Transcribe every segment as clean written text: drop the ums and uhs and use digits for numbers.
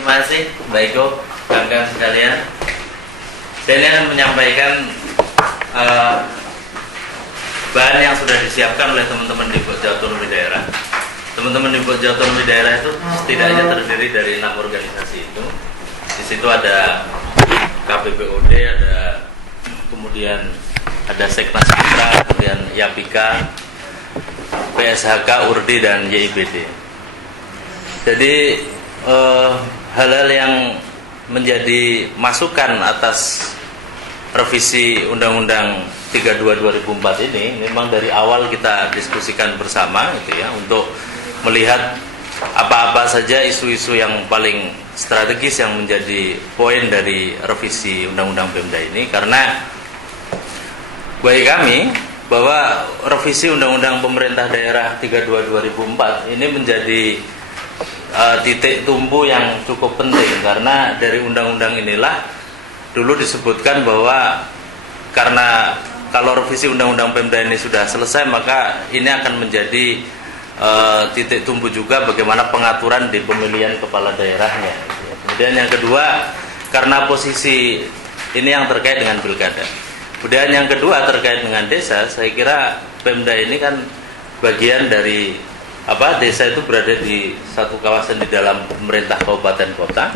Terima kasih, Mbak Iko, kawan-kawan sekalian. Saya ini akan menyampaikan bahan yang sudah disiapkan oleh teman-teman di Pokja Otonomi Daerah. Teman-teman di Pokja Otonomi Daerah itu setidaknya terdiri dari 6 organisasi itu. Di situ ada KPPOD, kemudian ada Seknas Kita, kemudian Yapika, PSHK, URDI, dan YIBD. Jadi hal-hal yang menjadi masukan atas revisi Undang-Undang 32 2004 ini memang dari awal kita diskusikan bersama gitu ya, untuk melihat apa-apa saja isu-isu yang paling strategis yang menjadi poin dari revisi Undang-Undang Pemda ini, karena bagi kami bahwa revisi Undang-Undang Pemerintah Daerah 32 2004 ini menjadi titik tumpu yang cukup penting, karena dari undang-undang inilah dulu disebutkan bahwa karena kalau revisi Undang-Undang Pemda ini sudah selesai, maka ini akan menjadi titik tumpu juga bagaimana pengaturan di pemilihan kepala daerahnya. Kemudian yang kedua, karena posisi ini yang terkait dengan pilkada. Kemudian yang kedua terkait dengan desa, saya kira Pemda ini kan bagian dari desa itu berada di satu kawasan di dalam pemerintah kabupaten kota.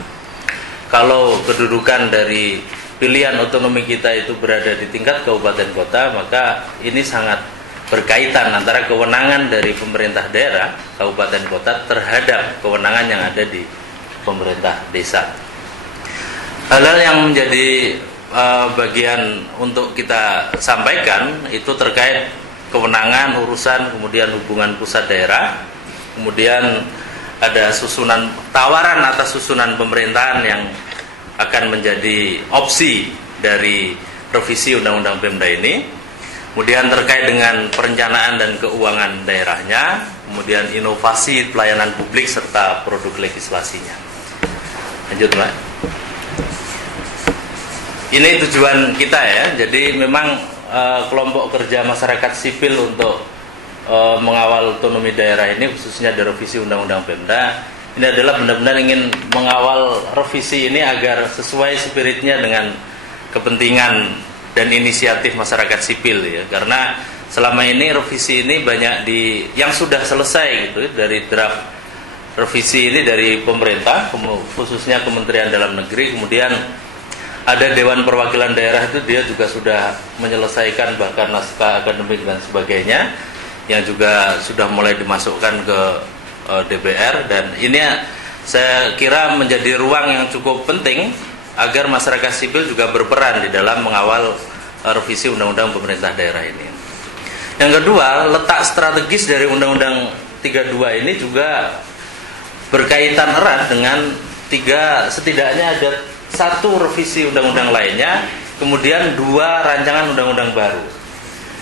Kalau kedudukan dari pilihan otonomi kita itu berada di tingkat kabupaten kota, maka ini sangat berkaitan antara kewenangan dari pemerintah daerah kabupaten kota terhadap kewenangan yang ada di pemerintah desa. Hal-hal yang menjadi bagian untuk kita sampaikan itu terkait kewenangan, urusan, kemudian hubungan pusat daerah, kemudian ada susunan tawaran atas susunan pemerintahan yang akan menjadi opsi dari revisi Undang-Undang Pemda ini, kemudian terkait dengan perencanaan dan keuangan daerahnya, kemudian inovasi pelayanan publik serta produk legislasinya. Lanjut, Mbak. Ini tujuan kita ya, jadi memang kelompok kerja masyarakat sipil untuk mengawal otonomi daerah ini, khususnya dari revisi Undang-Undang Pemda, ini adalah benar-benar ingin mengawal revisi ini agar sesuai spiritnya dengan kepentingan dan inisiatif masyarakat sipil ya. Karena selama ini revisi ini banyak yang sudah selesai gitu, dari draft revisi ini dari pemerintah, khususnya Kementerian Dalam Negeri, kemudian ada Dewan Perwakilan Daerah itu dia juga sudah menyelesaikan bahkan naskah akademik dan sebagainya, yang juga sudah mulai dimasukkan ke DPR, dan ini saya kira menjadi ruang yang cukup penting agar masyarakat sipil juga berperan di dalam mengawal revisi Undang-Undang Pemerintah Daerah ini. Yang kedua, letak strategis dari Undang-Undang 32 ini juga berkaitan erat dengan setidaknya ada satu revisi undang-undang lainnya, kemudian 2 rancangan undang-undang baru.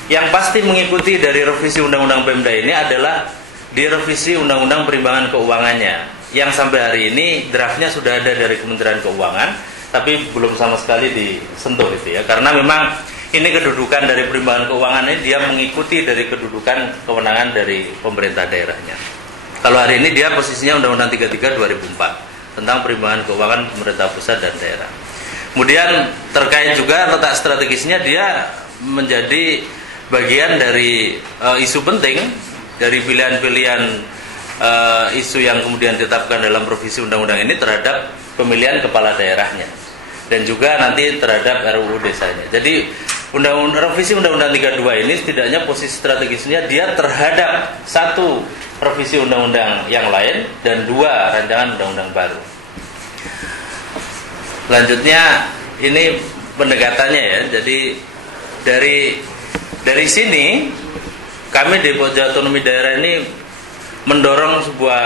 Yang pasti mengikuti dari revisi undang-undang Pemda ini adalah di revisi undang-undang perimbangan keuangannya, yang sampai hari ini draftnya sudah ada dari Kementerian Keuangan, tapi belum sama sekali disentuh itu ya, karena memang ini kedudukan dari perimbangan keuangan ini dia mengikuti dari kedudukan kewenangan dari pemerintah daerahnya. Kalau hari ini dia posisinya Undang-Undang 33 2004 tentang perimbangan keuangan pemerintah pusat dan daerah. Kemudian terkait juga letak strategisnya, dia menjadi bagian dari isu penting dari pilihan-pilihan isu yang kemudian ditetapkan dalam revisi undang-undang ini terhadap pemilihan kepala daerahnya, dan juga nanti terhadap RUU desanya. Jadi revisi Undang-Undang 32 ini setidaknya posisi strategisnya dia terhadap satu revisi undang-undang yang lain dan 2 rancangan undang-undang baru. Selanjutnya ini pendekatannya ya. Jadi dari sini kami di Pokja Otonomi Daerah ini mendorong sebuah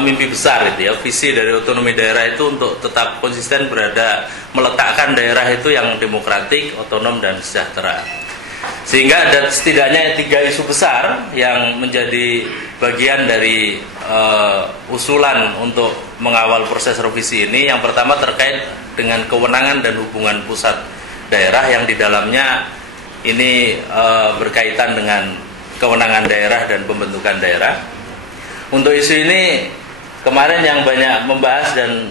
mimpi besar itu ya, visi dari otonomi daerah itu untuk tetap konsisten meletakkan daerah itu yang demokratik, otonom, dan sejahtera. Sehingga ada setidaknya 3 isu besar yang menjadi bagian dari usulan untuk mengawal proses revisi ini. Yang pertama terkait dengan kewenangan dan hubungan pusat daerah, yang di dalamnya ini berkaitan dengan kewenangan daerah dan pembentukan daerah. Untuk isu ini kemarin yang banyak membahas dan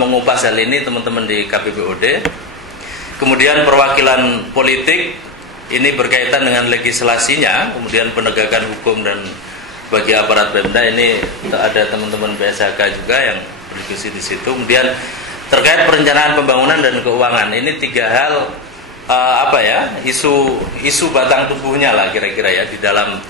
mengupas hal ini teman-teman di KPPOD. Kemudian perwakilan politik ini berkaitan dengan legislasinya, kemudian penegakan hukum dan bagi aparat Pemda ini ada teman-teman BSHK juga yang berdiskusi di situ. Kemudian terkait perencanaan pembangunan dan keuangan, ini tiga hal isu batang tubuhnya lah kira-kira ya di dalam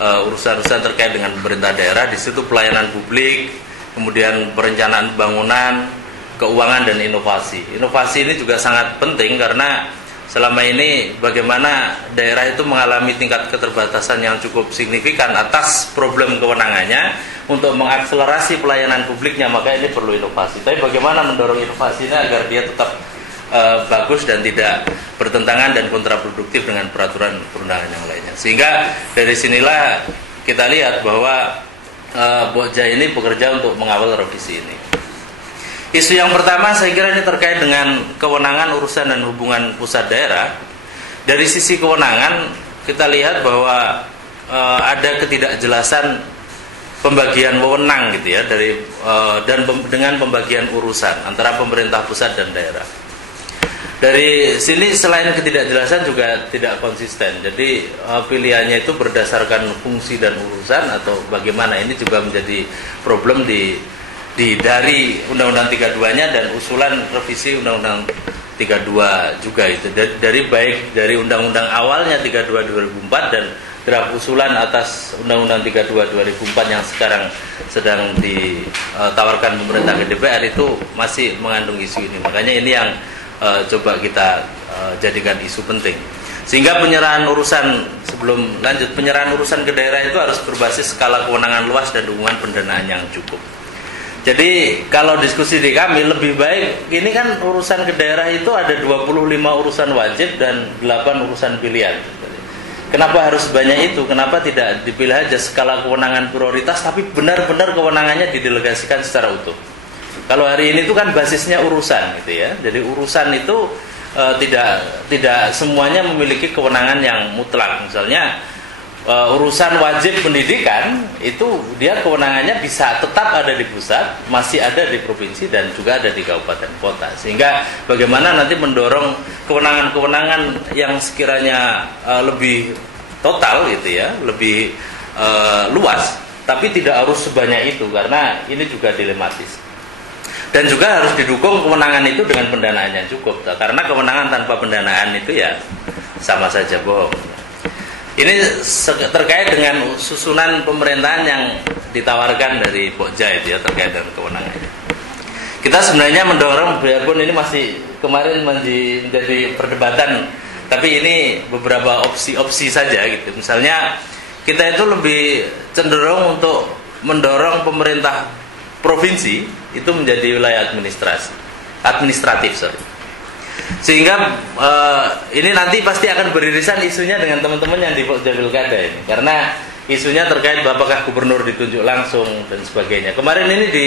urusan-urusan terkait dengan pemerintah daerah. Di situ pelayanan publik, kemudian perencanaan pembangunan, keuangan dan inovasi. Inovasi ini juga sangat penting karena selama ini bagaimana daerah itu mengalami tingkat keterbatasan yang cukup signifikan atas problem kewenangannya untuk mengakselerasi pelayanan publiknya, maka ini perlu inovasi. Tapi bagaimana mendorong inovasinya agar dia tetap bagus dan tidak bertentangan dan kontraproduktif dengan peraturan perundangan yang lainnya. Sehingga dari sinilah kita lihat bahwa Pokja ini bekerja untuk mengawal revisi ini. Isu yang pertama saya kira ini terkait dengan kewenangan urusan dan hubungan pusat daerah. Dari sisi kewenangan kita lihat bahwa ada ketidakjelasan pembagian wewenang gitu ya dengan pembagian urusan antara pemerintah pusat dan daerah. Dari sini selain ketidakjelasan juga tidak konsisten. Jadi pilihannya itu berdasarkan fungsi dan urusan atau bagaimana, ini juga menjadi problem dari Undang-Undang 32-nya dan usulan revisi Undang-Undang 32 juga itu. Baik dari Undang-Undang awalnya 32 2004 dan draft usulan atas Undang-Undang 32 2004 yang sekarang sedang ditawarkan pemerintah ke DPR itu masih mengandung isu ini. Makanya ini yang coba kita jadikan isu penting. Sehingga penyerahan urusan, sebelum lanjut, penyerahan urusan ke daerah itu harus berbasis skala kewenangan luas dan dukungan pendanaan yang cukup. Jadi kalau diskusi di kami lebih baik, ini kan urusan ke daerah itu ada 25 urusan wajib dan 8 urusan pilihan. Kenapa harus banyak itu? Kenapa tidak dipilih aja skala kewenangan prioritas tapi benar-benar kewenangannya didelegasikan secara utuh? Kalau hari ini itu kan basisnya urusan gitu ya. Jadi urusan itu tidak semuanya memiliki kewenangan yang mutlak. Misalnya urusan wajib pendidikan itu dia kewenangannya bisa tetap ada di pusat, masih ada di provinsi dan juga ada di kabupaten kota. Sehingga bagaimana nanti mendorong kewenangan-kewenangan yang sekiranya lebih total gitu ya, lebih luas, tapi tidak harus sebanyak itu karena ini juga dilematis. Dan juga harus didukung kewenangan itu dengan pendanaan yang cukup. Karena kewenangan tanpa pendanaan itu ya sama saja bohong. Ini terkait dengan susunan pemerintahan yang ditawarkan dari Pokja itu ya, terkait dengan kewenangan. Kita sebenarnya mendorong, biarpun ini masih kemarin menjadi perdebatan, tapi ini beberapa opsi-opsi saja gitu. Misalnya kita itu lebih cenderung untuk mendorong pemerintah provinsi itu menjadi wilayah administratif. Sehingga ini nanti pasti akan beririsan isunya dengan teman-teman yang di Pokja Pilkada ini, karena isunya terkait apakah gubernur ditunjuk langsung dan sebagainya. Kemarin ini di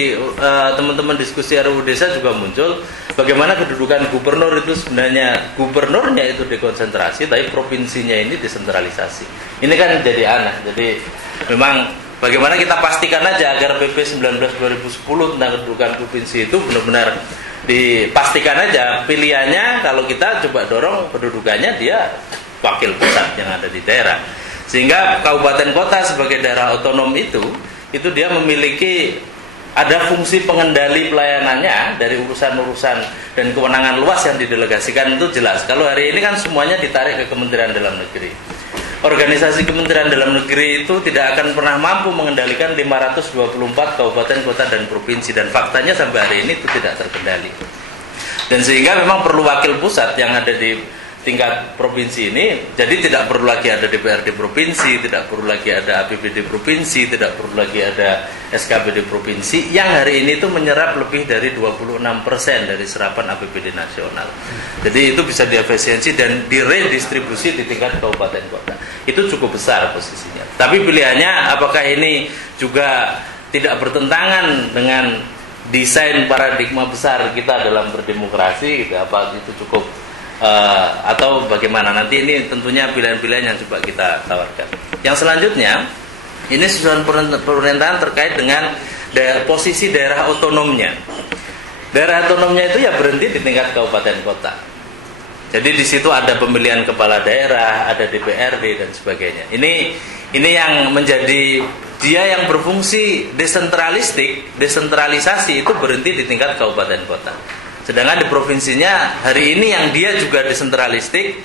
teman-teman diskusi RUU Desa juga muncul bagaimana kedudukan gubernur itu sebenarnya gubernurnya itu dekonsentrasi, tapi provinsinya ini desentralisasi. Ini kan jadi aneh. Jadi memang bagaimana kita pastikan aja agar PP 19 2010 tentang kedudukan provinsi itu benar-benar dipastikan aja pilihannya. Kalau kita coba dorong kedudukannya dia wakil pusat yang ada di daerah, sehingga kabupaten kota sebagai daerah otonom itu dia memiliki ada fungsi pengendali pelayanannya dari urusan-urusan dan kewenangan luas yang didelegasikan itu jelas. Kalau hari ini kan semuanya ditarik ke Kementerian Dalam Negeri. Organisasi Kementerian Dalam Negeri itu tidak akan pernah mampu mengendalikan 524 kabupaten, kota, dan provinsi. Dan faktanya sampai hari ini itu tidak terkendali. Dan sehingga memang perlu wakil pusat yang ada di tingkat provinsi ini. Jadi tidak perlu lagi ada DPRD provinsi, tidak perlu lagi ada APBD provinsi, tidak perlu lagi ada SKPD provinsi, yang hari ini itu menyerap lebih dari 26% dari serapan APBD nasional. Jadi itu bisa diefisiensi dan diredistribusi di tingkat kabupaten kota. Itu cukup besar posisinya. Tapi pilihannya apakah ini juga tidak bertentangan dengan desain paradigma besar kita dalam berdemokrasi gitu, apa itu cukup atau bagaimana? Nanti ini tentunya pilihan-pilihan yang coba kita tawarkan. Yang selanjutnya ini susunan pemerintahan terkait dengan posisi daerah otonomnya. Daerah otonomnya itu ya berhenti di tingkat kabupaten kota. Jadi di situ ada pemilihan kepala daerah, ada DPRD dan sebagainya. Ini yang menjadi dia yang berfungsi desentralisasi itu berhenti di tingkat kabupaten kota. Sedangkan di provinsinya hari ini yang dia juga desentralisasi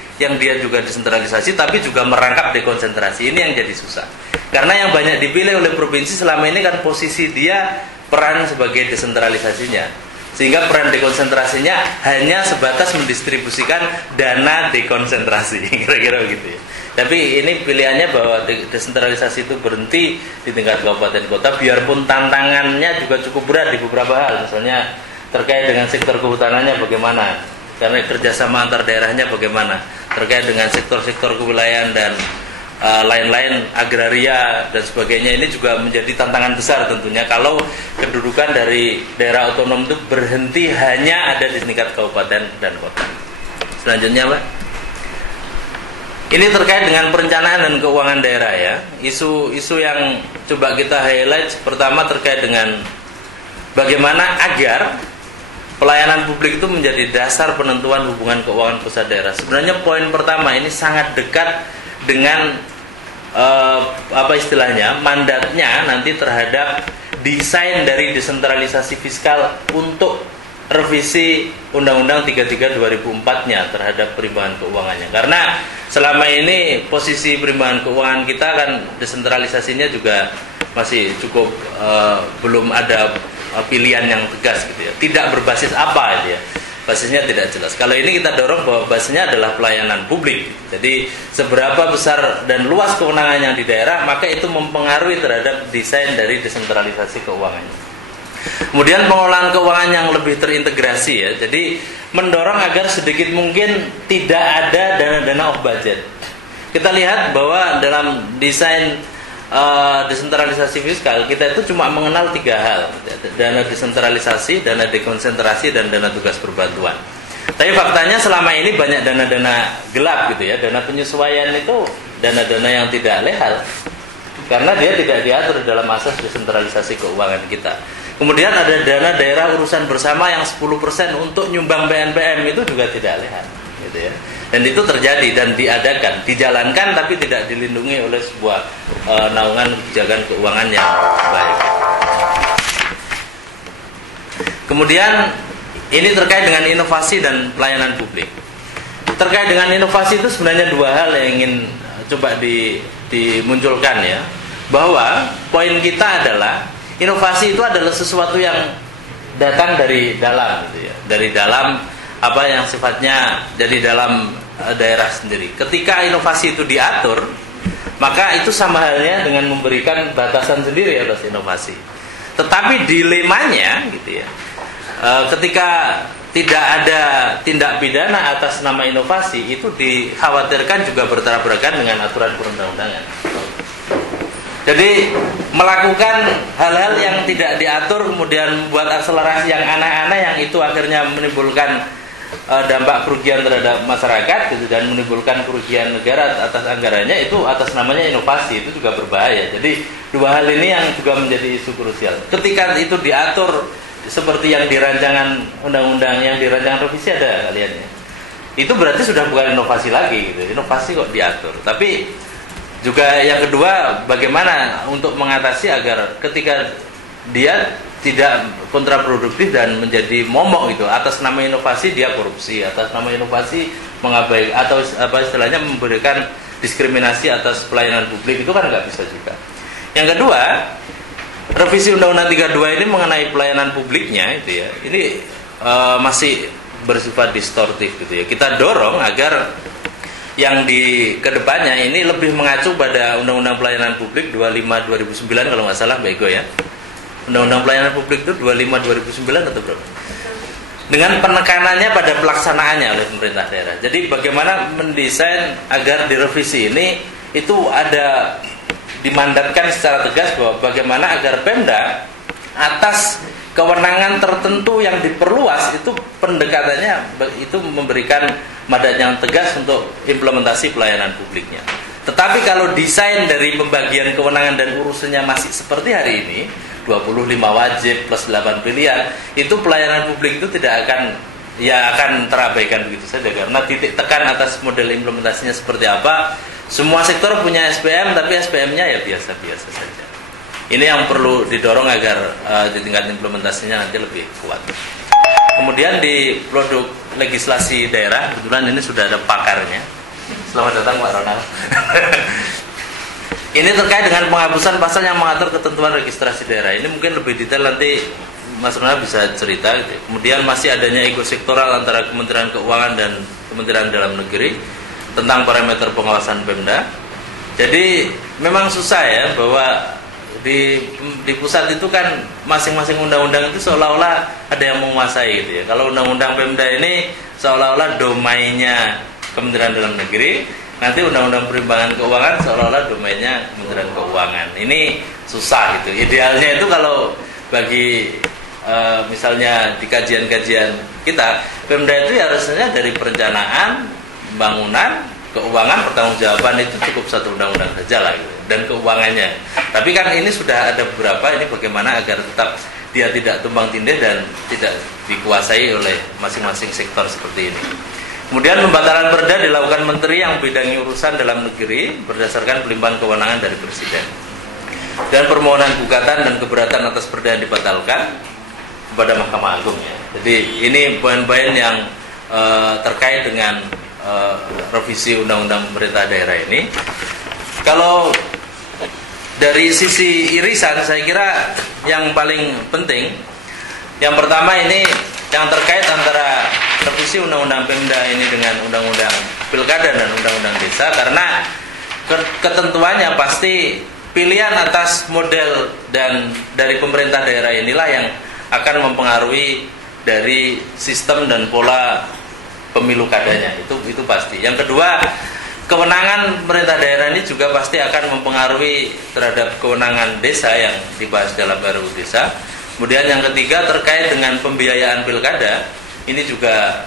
tapi juga merangkap dekonsentrasi. Ini yang jadi susah. Karena yang banyak dipilih oleh provinsi selama ini kan posisi dia peran sebagai desentralisasinya. Sehingga peran dekonsentrasinya hanya sebatas mendistribusikan dana dekonsentrasi, kira-kira begitu ya. Tapi ini pilihannya bahwa desentralisasi itu berhenti di tingkat kabupaten kota, biarpun tantangannya juga cukup berat di beberapa hal. Misalnya terkait dengan sektor kehutanannya bagaimana, karena kerjasama antar daerahnya bagaimana, terkait dengan sektor-sektor kewilayahan dan lain-lain, agraria dan sebagainya. Ini juga menjadi tantangan besar tentunya kalau kedudukan dari daerah otonom itu berhenti hanya ada di tingkat kabupaten dan kota. Selanjutnya Pak, ini terkait dengan perencanaan dan keuangan daerah ya. Isu yang coba kita highlight pertama terkait dengan bagaimana agar pelayanan publik itu menjadi dasar penentuan hubungan keuangan pusat daerah. Sebenarnya poin pertama ini sangat dekat dengan mandatnya nanti terhadap desain dari desentralisasi fiskal untuk revisi Undang-Undang 33 2004-nya terhadap perimbangan keuangannya. Karena selama ini posisi perimbangan keuangan kita kan desentralisasinya juga masih cukup belum ada pilihan yang tegas gitu ya. Tidak berbasis apa gitu ya. Basisnya tidak jelas. Kalau ini kita dorong bahwa basisnya adalah pelayanan publik. Jadi seberapa besar dan luas kewenangan yang di daerah, maka itu mempengaruhi terhadap desain dari desentralisasi keuangannya. Kemudian pengelolaan keuangan yang lebih terintegrasi ya. Jadi mendorong agar sedikit mungkin tidak ada dana-dana off budget. Kita lihat bahwa dalam desain desentralisasi fiskal kita itu cuma mengenal 3 hal: dana desentralisasi, dana dekonsentrasi, dan dana tugas perbantuan. Tapi faktanya selama ini banyak dana-dana gelap gitu ya. Dana penyesuaian itu dana-dana yang tidak legal karena dia tidak diatur dalam asas desentralisasi keuangan kita. Kemudian ada dana daerah urusan bersama yang 10% untuk nyumbang BNPM, itu juga tidak legal gitu ya. Dan itu terjadi dan diadakan, dijalankan tapi tidak dilindungi oleh sebuah naungan kebijakan keuangan yang baik. Kemudian ini terkait dengan inovasi dan pelayanan publik. Terkait dengan inovasi itu sebenarnya 2 hal yang ingin coba dimunculkan ya. Bahwa poin kita adalah inovasi itu adalah sesuatu yang datang dari dalam gitu ya. Dari dalam apa yang sifatnya dari dalam daerah sendiri. Ketika inovasi itu diatur, maka itu sama halnya dengan memberikan batasan sendiri atas inovasi. Tetapi dilemanya gitu ya, ketika tidak ada tindak pidana atas nama inovasi, itu dikhawatirkan juga bertabrakan dengan aturan perundang-undangan. Jadi melakukan hal-hal yang tidak diatur, kemudian buat akselerasi yang aneh-aneh, yang itu akhirnya menimbulkan dampak kerugian terhadap masyarakat gitu, dan menimbulkan kerugian negara atas anggarannya, itu atas namanya inovasi, itu juga berbahaya. Jadi 2 hal ini yang juga menjadi isu krusial. Ketika itu diatur seperti yang di rancangan undang-undang, yang di rancangan revisi ada kalian ya, itu berarti sudah bukan inovasi lagi gitu. Inovasi kok diatur. Tapi juga yang kedua, bagaimana untuk mengatasi agar ketika dia tidak kontraproduktif dan menjadi momok gitu. Atas nama inovasi dia korupsi, atas nama inovasi mengabaikan atau apa istilahnya memberikan diskriminasi atas pelayanan publik, itu kan nggak bisa juga. Yang kedua, revisi Undang-Undang 32 ini mengenai pelayanan publiknya itu ya, ini masih bersifat distortif gitu ya. Kita dorong agar yang di kedepannya ini lebih mengacu pada Undang-Undang Pelayanan Publik 25 2009 kalau nggak salah Mbak Ego ya. Undang-Undang Pelayanan Publik itu 25 2009 atau berapa? Dengan penekanannya pada pelaksanaannya oleh pemerintah daerah. Jadi bagaimana mendesain agar direvisi ini itu ada dimandatkan secara tegas bahwa bagaimana agar Pemda atas kewenangan tertentu yang diperluas itu pendekatannya itu memberikan mandat yang tegas untuk implementasi pelayanan publiknya. Tetapi kalau desain dari pembagian kewenangan dan urusannya masih seperti hari ini, 25 wajib plus 8 pilihan, itu pelayanan publik itu tidak akan terabaikan begitu saja, karena titik tekan atas model implementasinya seperti apa. Semua sektor punya SPM, tapi SPM-nya ya biasa-biasa saja. Ini yang perlu didorong agar di tingkat implementasinya nanti lebih kuat. Kemudian di produk legislasi daerah, kebetulan ini sudah ada pakarnya. Selamat datang Pak Ronald. Ini terkait dengan penghapusan pasal yang mengatur ketentuan registrasi daerah. Ini mungkin lebih detail nanti Mas Ronald bisa cerita. Kemudian masih adanya ego sektoral antara Kementerian Keuangan dan Kementerian Dalam Negeri tentang parameter pengawasan Pemda. Jadi memang susah ya, bahwa di pusat itu kan masing-masing undang-undang itu seolah-olah ada yang menguasai gitu ya. Kalau undang-undang Pemda ini seolah-olah domainnya Kementerian Dalam Negeri, nanti undang-undang perimbangan keuangan seolah-olah domainnya Kementerian Keuangan. Ini susah gitu. Idealnya itu kalau bagi misalnya di kajian-kajian kita, Pemda itu ya harusnya dari perencanaan, pembangunan, keuangan, pertanggungjawaban itu cukup satu undang-undang saja lah gitu, dan keuangannya. Tapi kan ini sudah ada beberapa, ini bagaimana agar tetap dia tidak tumpang tindih dan tidak dikuasai oleh masing-masing sektor seperti ini. Kemudian pembatalan perda dilakukan menteri yang bidangi urusan dalam negeri berdasarkan pelimpahan kewenangan dari presiden. Dan permohonan gugatan dan keberatan atas perda yang dibatalkan kepada Mahkamah Agung ya. Jadi ini poin-poin yang terkait dengan revisi undang-undang pemerintah daerah ini. Kalau dari sisi irisan, saya kira yang paling penting, yang pertama ini yang terkait antara revisi undang-undang Pemda ini dengan undang-undang Pilkada dan undang-undang Desa, karena ketentuannya pasti pilihan atas model dan dari pemerintah daerah inilah yang akan mempengaruhi dari sistem dan pola pemilu kadanya, itu pasti. Yang kedua, kewenangan pemerintah daerah ini juga pasti akan mempengaruhi terhadap kewenangan desa yang dibahas dalam RUU Desa. Kemudian yang ketiga, terkait dengan pembiayaan pilkada, ini juga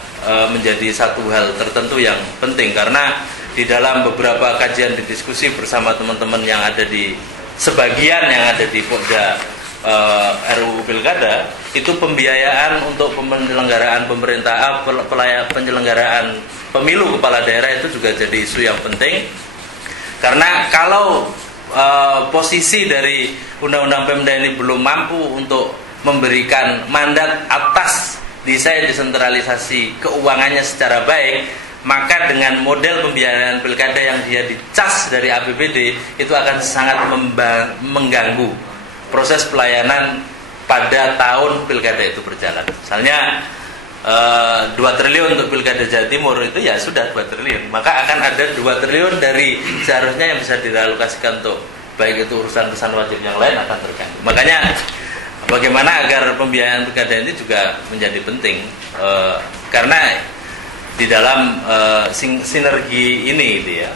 menjadi satu hal tertentu yang penting, karena di dalam beberapa kajian di diskusi bersama teman-teman yang ada di sebagian yang ada di Pokja RUU Pilkada, itu pembiayaan untuk penyelenggaraan penyelenggaraan pemilu kepala daerah itu juga jadi isu yang penting, karena kalau posisi dari undang-undang Pemda ini belum mampu untuk memberikan mandat atas desain desentralisasi keuangannya secara baik, maka dengan model pembiayaan pilkada yang dia dicas dari APBD itu akan sangat mengganggu proses pelayanan pada tahun pilkada itu berjalan. Misalnya 2 triliun untuk pilkada Jawa Timur itu ya sudah 2 triliun, maka akan ada 2 triliun dari seharusnya yang bisa dialokasikan untuk baik itu urusan wajib yang lain akan terganggu. Makanya bagaimana agar pembiayaan pilkada ini juga menjadi penting, karena di dalam sinergi ini gitu ya,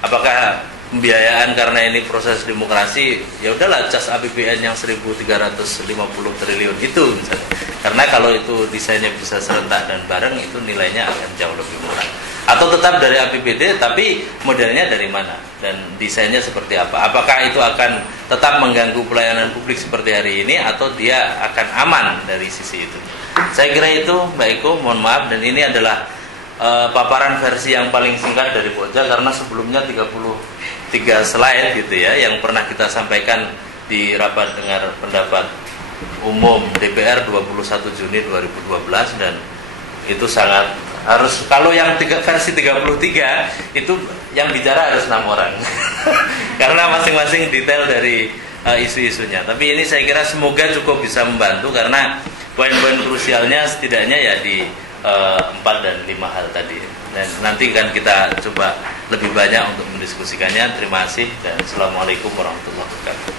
apakah pembiayaan karena ini proses demokrasi, ya udahlah cas APBN yang 1.350 triliun itu misalnya. Karena kalau itu desainnya bisa serentak dan bareng, itu nilainya akan jauh lebih murah. Atau tetap dari APBD tapi modelnya dari mana dan desainnya seperti apa. Apakah itu akan tetap mengganggu pelayanan publik seperti hari ini atau dia akan aman dari sisi itu. Saya kira itu Mbak Eko, mohon maaf, dan ini adalah paparan versi yang paling singkat dari Pokja, karena sebelumnya 33 slide gitu ya yang pernah kita sampaikan di rapat dengar pendapat umum DPR 21 Juni 2012, dan itu sangat harus, kalau yang versi 33 itu yang bicara harus 6 orang karena masing-masing detail dari isu-isunya. Tapi ini saya kira semoga cukup bisa membantu, karena poin-poin krusialnya setidaknya ya di 4 dan 5 hal tadi. Dan nanti kan kita coba lebih banyak untuk mendiskusikannya. Terima kasih dan Assalamualaikum warahmatullahi wabarakatuh.